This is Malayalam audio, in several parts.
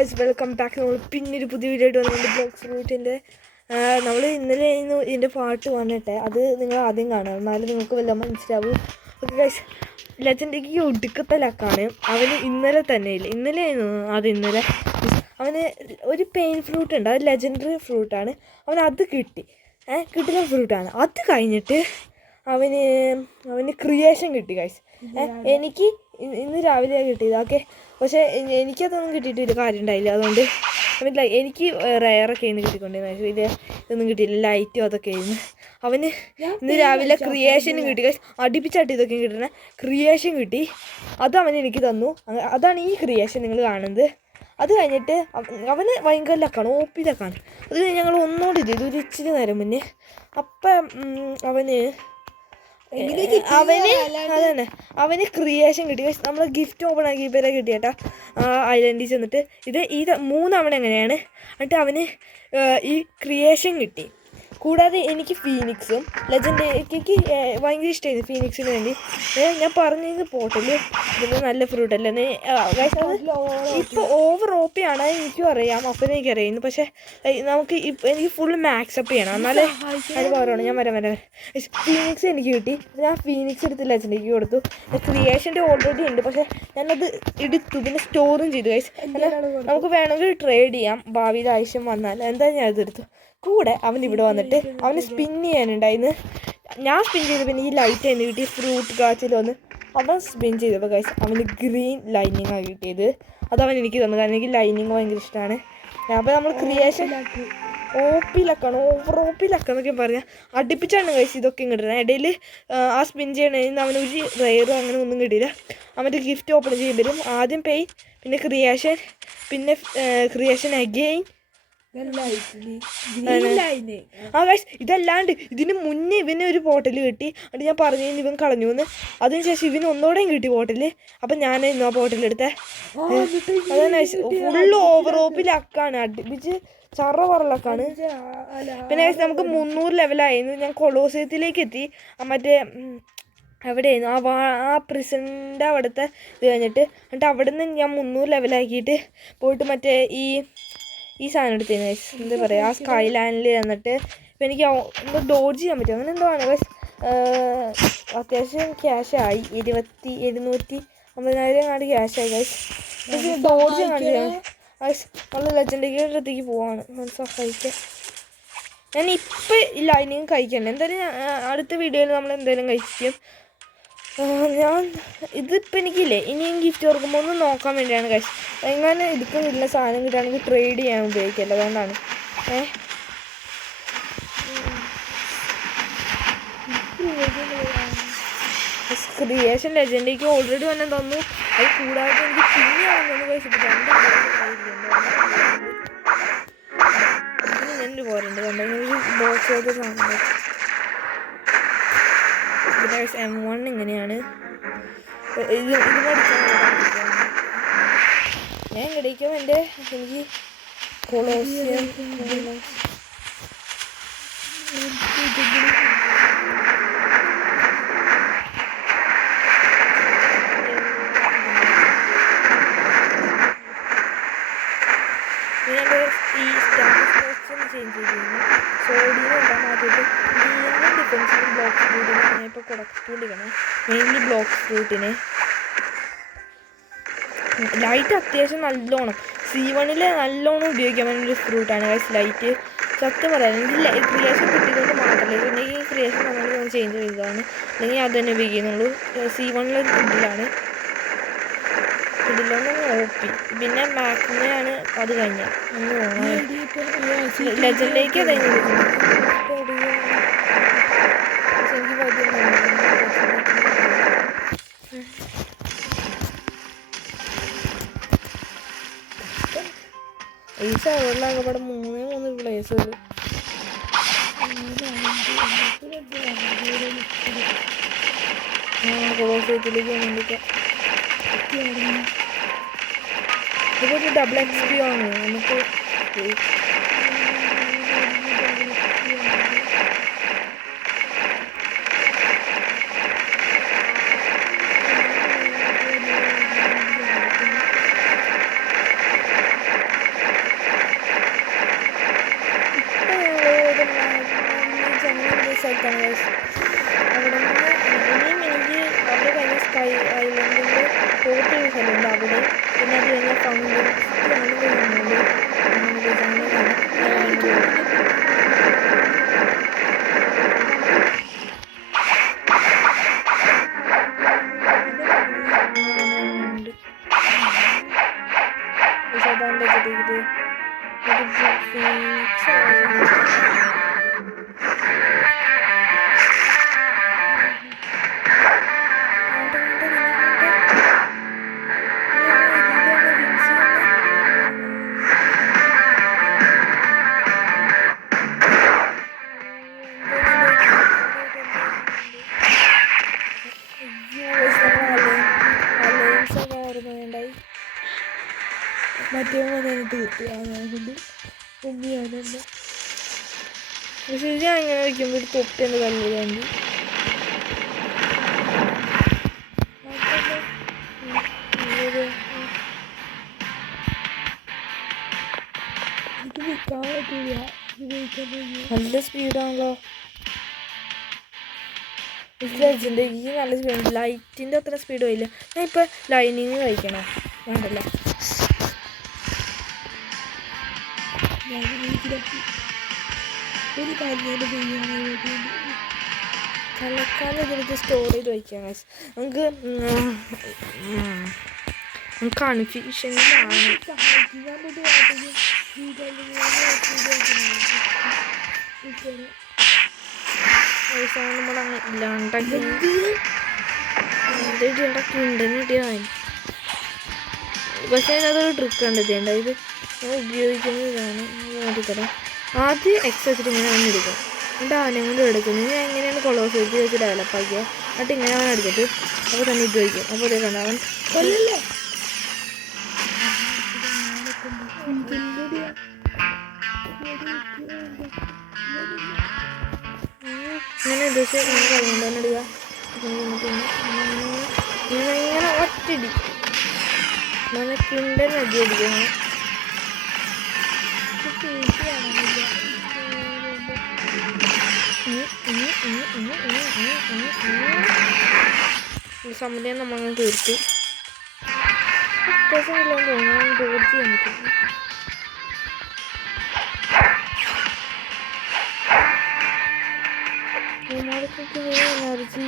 Welcome back. നമ്മൾ പിന്നൊരു പുതിയ വീഡിയോ ആയിട്ട് വന്നിട്ടുണ്ട്. ബ്ലോക്സ് റൂട്ടിൻ്റെ നമ്മൾ ഇന്നലെ ഇതിൻ്റെ പാട്ട് വന്നിട്ടെ അത് നിങ്ങൾ ആദ്യം കാണുക, എന്നാലും നിങ്ങൾക്ക് വല്ല മനസ്സിലാവും. ഓക്കെ ഗൈസ്, ലെജൻഡിക്ക് ഒടുക്കത്തെ ലക്കാണ്. അവന് ഇന്നലെ തന്നെ ഇല്ല, ഇന്നലെ അവന് ഒരു പെയിൻ ഫ്രൂട്ട് ഉണ്ട്, അത് ലെജൻഡറി ഫ്രൂട്ടാണ്. അവനത് കിട്ടി, കിട്ടുന്ന ഫ്രൂട്ടാണ്. അത് കഴിഞ്ഞിട്ട് അവന് ക്രിയേഷൻ കിട്ടി ഗൈസ്. എനിക്ക് ഇന്ന് രാവിലെയാണ് കിട്ടിയത്. ഓക്കെ, പക്ഷേ എനിക്കതൊന്നും കിട്ടിയിട്ടൊരു കാര്യം ഉണ്ടായില്ല. അതുകൊണ്ട് എനിക്ക് റയറൊക്കെ ആയിരുന്നു കിട്ടിക്കൊണ്ടിരുന്നത്. വലിയ ഇതൊന്നും കിട്ടിയില്ല, ലൈറ്റും അതൊക്കെ ആയിരുന്നു. അവന് ഇന്ന് രാവിലെ ക്രിയേഷനും കിട്ടി ഗൈസ്. അടുപ്പിച്ചാട്ടി ഇതൊക്കെ കിട്ടണ ക്രിയേഷൻ കിട്ടി, അത് അവൻ എനിക്ക് തന്നു. അതാണ് ഈ ക്രിയേഷൻ നിങ്ങൾ കാണുന്നത്. അത് കഴിഞ്ഞിട്ട് അവന് ഭയങ്കര ലക്കാണ്, OP ലക്കാണ്. അത് കഴിഞ്ഞ് ഞങ്ങൾ ഒന്നുകൂടി ചെയ്തു ഒരു ഇച്ചിരി നേരം മുന്നേ. അപ്പം അവന് ക്രിയേഷൻ കിട്ടി. നമ്മൾ ഗിഫ്റ്റ് ഓപ്പൺ ആക്കിയപ്പോൾ കിട്ടിയേട്ടാ ഐലൻഡിൽ ചെന്നിട്ട് ഇത് 3 തവണ എങ്ങനെയാണ്. എന്നിട്ട് അവന് ഈ ക്രിയേഷൻ കിട്ടി. കൂടാതെ എനിക്ക് ഫീനിക്സും ലെജൻഡിക്ക് ഭയങ്കര ഇഷ്ടമായിരുന്നു. ഫീനിക്സിന് വേണ്ടി ഞാൻ പറഞ്ഞത് പോട്ടല് ഇതിന് നല്ല ഫ്രൂട്ട് അല്ലേ. ഇപ്പോൾ ഓവർ OP ആണ് എനിക്കും അറിയാം, അപ്പം എനിക്കറിയാം. പക്ഷേ എനിക്ക് ഫുൾ മാക്സപ്പ് ചെയ്യണം, എന്നാലേ അത് പവറാണ്. ഞാൻ വരാം. ഫീനിക്സ് എനിക്ക് കിട്ടി. ഞാൻ ഫീനിക്സ് എടുത്ത് ലെജൻഡിക്ക് കൊടുത്തു. ക്രിയേഷൻ്റെ ഓൾറെഡി ഉണ്ട്, പക്ഷേ ഞാനത് എടുത്തു, പിന്നെ സ്റ്റോറും ചെയ്തു ഗൈസ്. നമുക്ക് വേണമെങ്കിൽ ട്രേഡ് ചെയ്യാം ഭാവിയിൽ ആവശ്യം വന്നാൽ. എന്തായാലും ഞാൻ അതെടുത്തു. കൂടെ അവൻ ഇവിടെ വന്നിട്ട് അവന് സ്പിൻ ചെയ്യാനുണ്ടായിരുന്നു. ഞാൻ സ്പിൻ ചെയ്തപ്പോൾ എനിക്ക് ലൈറ്റ് ആയിരുന്നു കിട്ടി, ഫ്രൂട്ട് കാച്ചിൽ വന്ന്. അവൻ സ്പിൻ ചെയ്തപ്പോൾ ഗൈസ് അവന് ഗ്രീൻ ലൈനിങ് ആണ് കിട്ടിയത്. അതവൻ എനിക്ക് തന്നു, കാരണം എനിക്ക് ലൈനിങ് ഭയങ്കര ഇഷ്ടമാണ്. അപ്പോൾ നമ്മൾ ക്രിയേഷൻ OP ലക്കാണ്, ഓവർ OP ലക്കാന്നൊക്കെ പറഞ്ഞാൽ അടുപ്പിച്ചാണ് ഗൈസ് ഇതൊക്കെ കിട്ടുന്നത്. ഇടയിൽ ആ സ്പിൻ ചെയ്യണതിന് അവനൊരു റെയറും അങ്ങനെ ഒന്നും കിട്ടിയില്ല. അവൻ്റെ ഗിഫ്റ്റ് ഓപ്പൺ ചെയ്യുമ്പോഴും ആദ്യം പെയിൻ, പിന്നെ ക്രിയേഷൻ, പിന്നെ ക്രിയേഷൻ അഗെയിൻ. ഗൈസ്, ഇതല്ലാണ്ട് ഇതിന് മുന്നേ ഇവന് ഒരു ബോട്ടിൽ കിട്ടി. എന്നിട്ട് ഞാൻ പറഞ്ഞു ഇവൻ കളഞ്ഞു എന്ന്. അതിനുശേഷം ഇവന് ഒന്നുകൂടെയും കിട്ടി ബോട്ടിൽ. അപ്പം ഞാൻ ഇന്ന് ആ ബോട്ടിലെടുത്തേ. അതന്നെ ഫുള്ള് ഓവർ OP ലക്കാണ്, അടുപ്പിച്ച് ചറ പറലക്കാണ്. പിന്നെ നമുക്ക് 300 ലെവലായിരുന്നു. ഞാൻ കൊളോസിയത്തിലേക്ക് എത്തി. മറ്റേ എവിടെയായിരുന്നു ആ പ്രിസൻ്റെ അവിടുത്തെ ഇത് കഴിഞ്ഞിട്ട്. എന്നിട്ട് അവിടെ നിന്ന് ഞാൻ 300 ലെവലാക്കിയിട്ട് പോയിട്ട് മറ്റേ ഈ സാധനം എടുത്തിരുന്നു ഗൈസ്. എന്താ പറയുക, ആ സ്കൈ ലാൻഡിൽ ചെന്നിട്ട് ഇപ്പം എനിക്ക് എന്തോ ഡോഡ്ജ് ചെയ്യാൻ പറ്റും, അങ്ങനെ എന്തോ ആണ് ഗൈസ്. അത്യാവശ്യം ക്യാഷായി, 250,000 കാണ്ട് ക്യാഷായി ഗൈസ്. ഡോഡ്ജ് കാണിച്ചാൽ ഗൈസ് നമ്മൾ ലെജൻഡിൻ്റെ അടുത്തേക്ക് പോവാണ്, സഹായിക്കാൻ. ഞാനിപ്പോൾ ഈ ലൈനിങ് കഴിക്കണ്ട, എന്തായാലും അടുത്ത വീഡിയോയിൽ നമ്മൾ എന്തായാലും കഴിക്കും. ഇതിപ്പോൾ എനിക്കില്ലേ ഇനിയും ഗിഫ്റ്റ് ഓർക്കുമ്പോൾ ഒന്ന് നോക്കാൻ വേണ്ടിയാണ് ഗൈസ്. എങ്ങനെ എടുക്കുന്നില്ല സാധനം കിട്ടുകയാണെങ്കിൽ ട്രേഡ് ചെയ്യാൻ ഉപയോഗിക്കില്ല, അതുകൊണ്ടാണ്. ക്രിയേഷൻ ലെജൻഡിക്ക് ഓൾറെഡി തന്നെ തന്നു. അത് കൂടാതെ എനിക്ക് പിന്നെ ആവുന്നു കഴിച്ചിട്ട് 2 ഞാനൊരു പോരുണ്ട് ബോക്സ് ആയിട്ട് കാണുന്നത്. പിന്നെ M1 ഇങ്ങനെയാണ്. ഞാൻ ഇടയ്ക്കും എനിക്ക് കൊളോസിയം ഈ സ്റ്റാറ്റസ് ചേഞ്ച് ചെയ്തിരുന്നു. സോഡിയം എല്ലാം മാറ്റിയിട്ട് മെയിനും ഡിഫൻസിനും ബ്ലോക്ക് ഫ്രൂട്ടിനെ ഞാൻ ഇപ്പോൾ കൊടുത്തുകൊണ്ടിരിക്കണം. മെയിൻലി ബ്ലോക്ക് ഫ്രൂട്ടിന് ലൈറ്റ് അത്യാവശ്യം നല്ലോണം C1 നല്ലോണം ഉപയോഗിക്കാൻ വേണ്ടി ഒരു ഫ്രൂട്ടാണ് ഗൈസ് ലൈറ്റ്. സത്യം പറയാൻ എനിക്ക് ക്രിയേഷൻ കിട്ടിയതുകൊണ്ട് മാത്രമല്ല, ഇല്ലെങ്കിൽ ഈ ക്രിയേഷൻ നമ്മൾ ചേഞ്ച് ചെയ്തതാണ്, അല്ലെങ്കിൽ അത് തന്നെ ഉപയോഗിക്കുന്നുള്ളൂ. C1 ഫുഡിലാണ് OP. പിന്നെ മാക്സിമയാണ് അത് കഴിഞ്ഞ ലെജൻഡിലേക്ക് അതായത് ഈ സെർവറിലാകെ പാടെ 3 പ്ലേസ് ഉള്ളു. കൊളോസിയത്തിലേക്ക് വേണ്ടിയിട്ട് ഇതൊരു ഡബിൾ XP ആണ് നമുക്ക്. മറ്റേ തീർത്തു അതുകൊണ്ട് ഉമ്മിയാണെന്ന് പക്ഷേ ഞാൻ ഇങ്ങനെ വയ്ക്കുമ്പോൾ ഒരു തൊപ്പിൻ്റെ തല്ലുകാണ്ടി നല്ല സ്പീഡാണല്ലോ ലെജൻഡ് ഈ നല്ല സ്പീഡ് ലൈറ്റിൻ്റെ അത്ര സ്പീഡ് പോയില്ല ഞാൻ ഇപ്പോൾ ലൈനിങ് കഴിക്കണം വേണ്ടല്ലോ ഒരു തലക്കാലം ഇതിലേക്ക് സ്റ്റോർ ചെയ്ത് വയ്ക്കാം നമുക്ക് കൺഫ്യൂഷനിലാണ് നമ്മളങ്ങ് ഇല്ലാണ്ടാക്കി ഇടയ്ക്കുണ്ടെന്നിട്ടാൻ പക്ഷേ അതിനകത്തൊരു ട്രിക്ക് കണ്ടെത്തിയുണ്ട് ഇത് ഞാൻ ഉപയോഗിക്കുന്നതാണ് മാറ്റിത്തരാം ആദ്യം എക്സ് വെച്ചിട്ട് ഇങ്ങനെ അവൻ എടുക്കും എന്നിട്ട് അവനെ കൊണ്ട് എടുക്കുന്നത് ഞാൻ എങ്ങനെയാണ് കൊളോസൈറ്റ് വെച്ച് ഡെവലപ്പാക്കിയത് എന്നിട്ട് ഇങ്ങനെ അവൻ എടുത്തിട്ട് അപ്പോൾ തന്നെ ഇത് വയ്ക്കും അപ്പോൾ അതേ കണ്ട അവൻ കൊല്ലല്ലേ ഇങ്ങനെ ഉദ്ദേശിച്ച് ഇങ്ങനെ കഴിയുമ്പോൾ തന്നെ ഇടുക ഇങ്ങനെ ഒറ്റടി മനക്കിൻ്റെ നദി അടിക്കണം സമയം നമ്മളങ്ങനെ തീർത്തു വ്യത്യാസമില്ലാന്ന് തോന്നുന്നു ഡോഡ് ചെയ്യാൻ പറ്റും എനർജി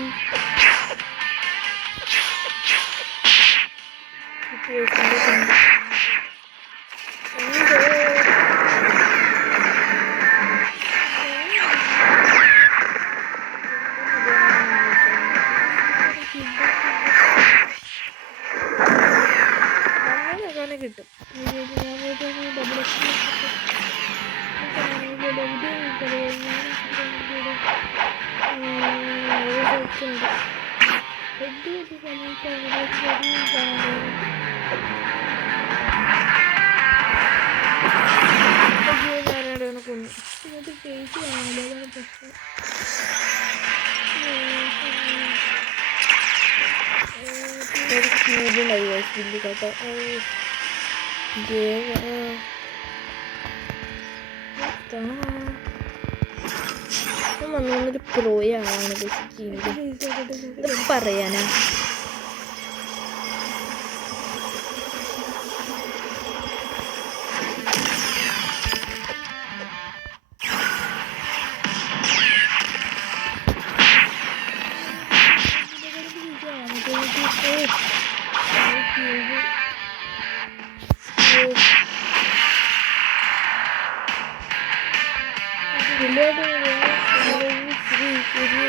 കിട്ടും കൊന്നു ഫേസ് കാണില്ല അതാണ് പ്രശ്നം ക്യൂബുണ്ടായി ബില്ല് കേട്ടോ വന്നൊരു പ്രോയാണ് ഇത് പറയാനാ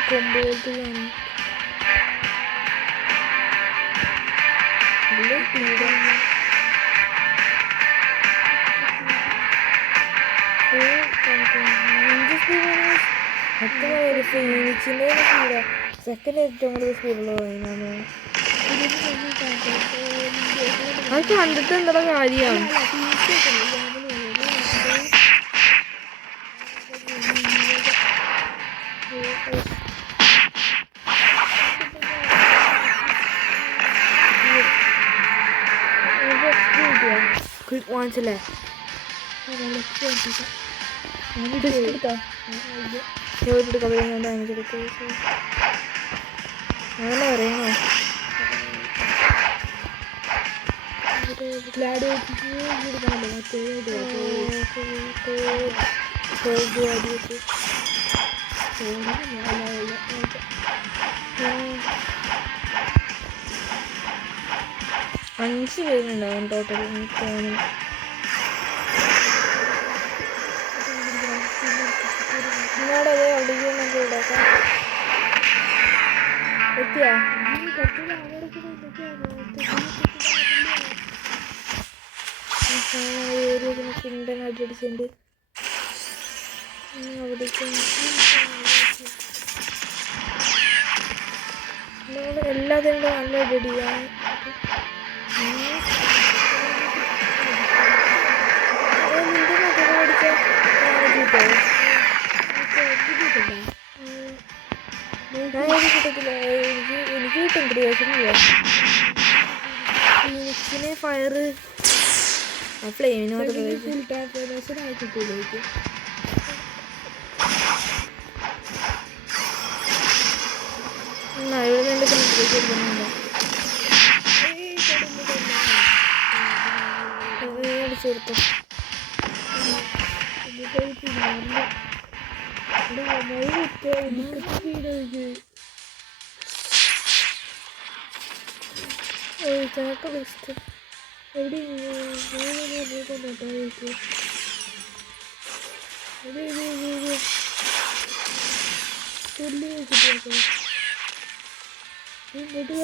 കൊമ്പോഴത്തേക്കാണ് ഫീനിക്സിൻ്റെ സ്പീഡാ സെക്കൻഡ് ഏറ്റവും കൂടുതൽ സ്പീഡുള്ള പറയുന്നതാണ് അത് കണ്ടിട്ട് എന്താ കാര്യമാണ് വാങ്ങിച്ചല്ലേ അങ്ങനെ പറയണോ 5 പേരുണ്ടാവും ടോട്ടൽ തോന്നുന്നു. നിങ്ങളത് അവിടേക്ക് ഇടാക്കാം. എത്തിയാ കിണ്ടൻ അടിച്ചിട്ടുണ്ട്. അവിടേക്ക് എല്ലാത്തിനും നല്ല അടിയാണ്. നിന്റെ മറ്റേ പഠിച്ച കിട്ടത്തില്ല. എനിക്ക് കിട്ടും ക്രിയേഷനില്ല. ഫീനിക്സിന് ഫയർ ഫ്ലെയിമിന് മാത്രം ഇവിടെ നിന്റെ ചേർക്കും. ചാക്ക ബെസ്റ്റ് എവിടെ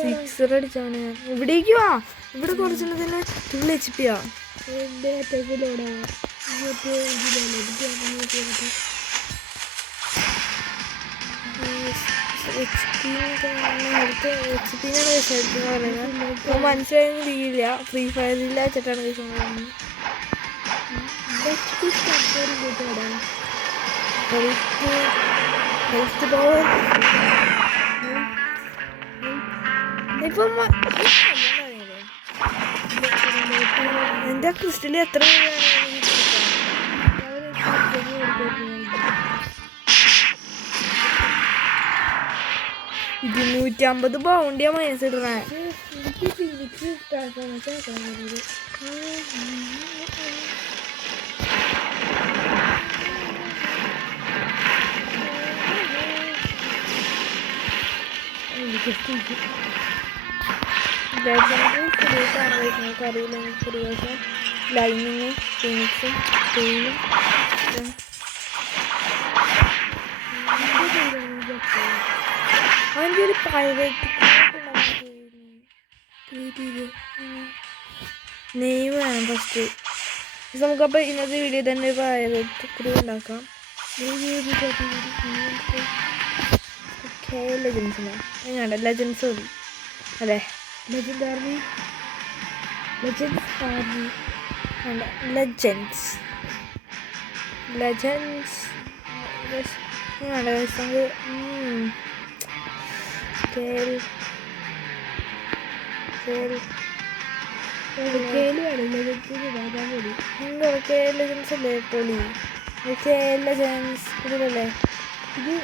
സിക്സർ അടിച്ചാണ്. ഇവിടേക്ക് വാ. ഇവിടെ കുറച്ചെണ്ണത്തിന് 2 HP എൻ്റെ അറ്റാക്കിലോടാ. മനസ്സിലായെന്ന് അറിയില്ല. ഫ്രീ ഫയറില്ല വെച്ചിട്ടാണ് ഇപ്പം എൻ്റെ ക്രിസ്റ്റൽ എത്ര 250 പൗണ്ടിയാ മൈനസ് ഇടണേ. അറിയില്ല. ക്രിയേഷൻ ലൈനിങ് ഫിനിക്സും ടീമും അവൻ്റെ ഒരു പൈറേറ്റ് നെയ്മ് വേണം ഫസ്റ്റ്. നമുക്കപ്പോൾ ഇന്നത്തെ വീഡിയോ തന്നെ പൈറേറ്റ് ക്രൂ ഉണ്ടാക്കാം. ലെജൻസിനോ എങ്ങാണ്ട ലെജൻസ് മതി അല്ലേ? ലെജൻസ് ആർമി ലെജൻസ് അല്ലേ പൊളി. ലെജൻസ് ഇതിലല്ലേ ഇത്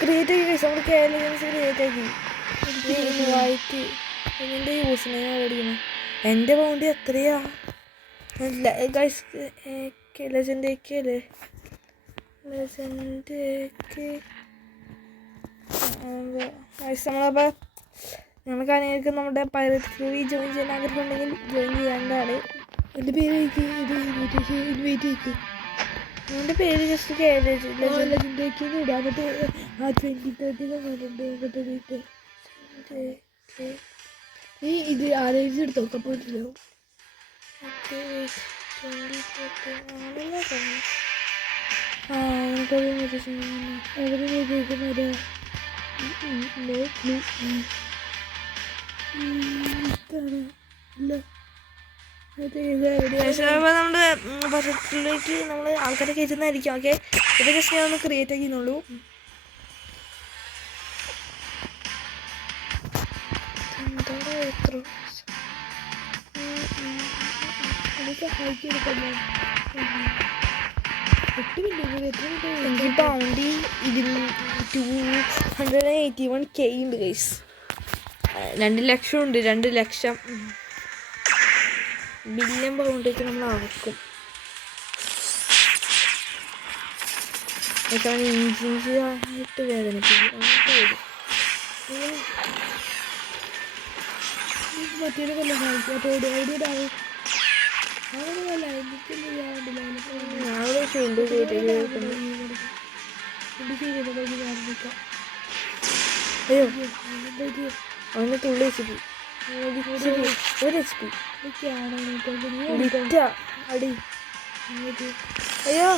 ക്രിയേറ്റ് ആക്കി കഴിച്ചു. നമ്മൾ ലെജൻസ് ക്രിയേറ്റ് ആക്കി വൈറ്റ് ഇതിൻ്റെ യൂസിനെ മേടിക്കണം. എൻ്റെ പൗണ്ട് എത്രയാ ഗൈസ്? ലെജൻഡ് അല്ലേ? ലെജൻഡ് നമ്മളപ്പോൾ നമുക്കാണെങ്കിൽ നമ്മുടെ പൈററ്റ് ക്രൂ ജോയിൻ ചെയ്യാൻ ആഗ്രഹം ഉണ്ടെങ്കിൽ ജോയിൻ ചെയ്യാവുന്നതാണ്. എൻ്റെ പേര് ഇൻവൈറ്റ് ചെയ്യിക്കും. എൻ്റെ പേര് ജസ്റ്റ് ലെജൻഡേക്ക് ഇടാൻ. എന്നിട്ട് ആ 2030 ഈ ഇത് ആലോചിച്ച് എടുത്തോ. കപ്പോയിട്ടില്ലോ നമ്മുടെ പത്രത്തിലേക്ക് നമ്മൾ ആൾക്കാരെ കയറ്റുന്നതായിരിക്കും. ഓക്കെ, ഇത് ജസ്റ്റ് ഞാൻ ഒന്ന് ക്രിയേറ്റ് ആക്കിയെന്നുള്ളൂ. എനിക്ക് പൗണ്ടി 281K ഉണ്ട് ഗൈസ്. 2 ലക്ഷം ഉണ്ട്. 2 ലക്ഷം ബില്യൺ പൗണ്ടേക്ക് നമ്മൾ ആക്കും. ഇഞ്ചിഞ്ചായിട്ട് വേദനിപ്പിക്കും. മറ്റേ കൊല്ലം അവിടെ ചുണ്ട് അയ്യോ അവന് തുള്ളി HP. 1 HP അടി. അയ്യോ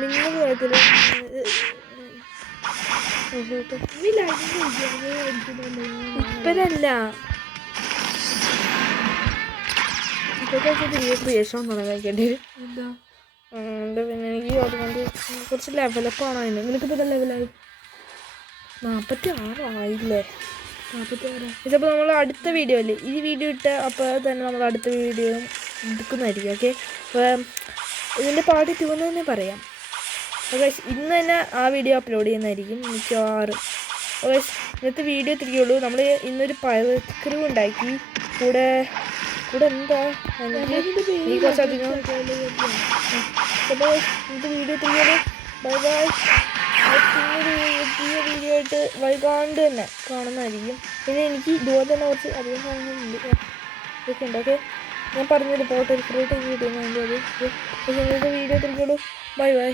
നിങ്ങൾ പോയതില്ല. ഇപ്പഴല്ല ഇപ്പോഴത്തെ ക്രിയേഷൻ ഒന്നും കഴിക്കേണ്ടി വരും. എന്താ പിന്നെ എനിക്ക് അതുകൊണ്ട് കുറച്ച് ലെവലപ്പാണ് അതിന്. നിനക്കിപ്പോൾ ലെവലായി 46 ആയില്ലേ? 46. ഇതിപ്പോൾ നമ്മൾ അടുത്ത വീഡിയോ അല്ലേ ഈ വീഡിയോ ഇട്ട് അപ്പോൾ തന്നെ നമ്മൾ അടുത്ത വീഡിയോ എടുക്കുന്നതായിരിക്കും. ഓക്കെ, അപ്പോൾ ഇതിൻ്റെ പാർട്ട് 2 എന്ന് തന്നെ പറയാം. ഓക്കെ, ഇന്ന് തന്നെ ആ വീഡിയോ അപ്ലോഡ് ചെയ്യുന്നതായിരിക്കും മിക്കവാറും. ഓക്കെ, ഇന്നത്തെ വീഡിയോ തിരികെയുള്ളൂ. നമ്മൾ ഇന്നൊരു പൈറേറ്റ് ക്രൂ ഉണ്ടാക്കി. കൂടെ എന്താ ഈ കുറച്ചധികം. അപ്പോൾ ഇന്നത്തെ വീഡിയോ തിരികെയുള്ളൂ. Bye bye. പുതിയ വീഡിയോ ആയിട്ട് വൈകാണ്ട് തന്നെ കാണുന്നതായിരിക്കും. പിന്നെ എനിക്ക് ഇതുപോലെ തന്നെ കുറച്ച് അധികം സാധനങ്ങളുണ്ട് ഇതൊക്കെ ഉണ്ട്. ഓക്കെ, ഞാൻ പറഞ്ഞൊരു ഫോട്ടോ ഫ്രീ ടൈം കിട്ടുന്നതിൻ്റെ അത് ഇന്നത്തെ വീഡിയോ തിരികെയുള്ളൂ. Bye by.